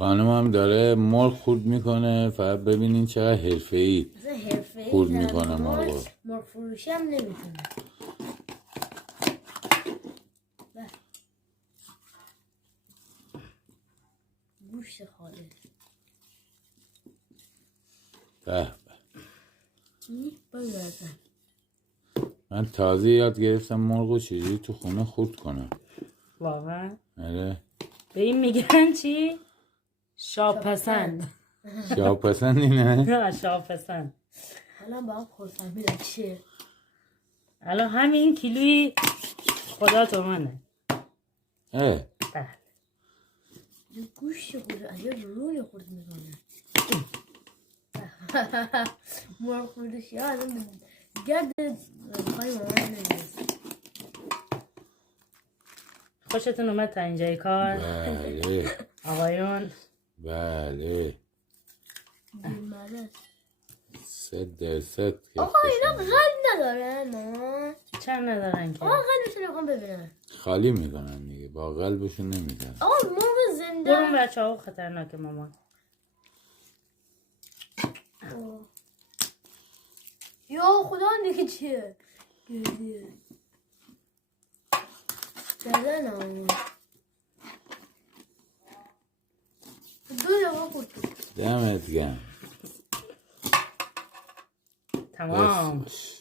خانمم داره مرغ خورد میکنه، فقط ببینین چقدر حرفه‌ای خورد میکنه مرغ. مرغ فروشی هم نمیتونه. گوشت خالص. به بگردم. من تازه یاد گرفتم مرغ چجوری تو خونه خورد کنم. واقعا آره. به این میگن چی؟ شاپسند. شاپسند اینه؟ نه شاپسند. الان با هم خود فهمیدم چیه. الان همین کیلوی خدا تو منه. اه بله. گوشت خورد عجب رونی خورد میکنه. مرغ فروشی ها الان گرد خواهی مامان نمیرسه. خوشتون اومد تا اینجای کار؟ بله آقایون؟ بله. بیمانه 100% که آقا اینا قلب نداره مامان. چند ندارن که؟ آقا قلبشون نمیخوام ببینم. خالی میکنن دیگه، با قلبشون نمیدن. آقا مرغ زنده. برون بچه ها خطرناکه مامان. یا خدا نگه چیه گردیه دردن آمون دو دقیقه خود دمت گرم. تمام. بس.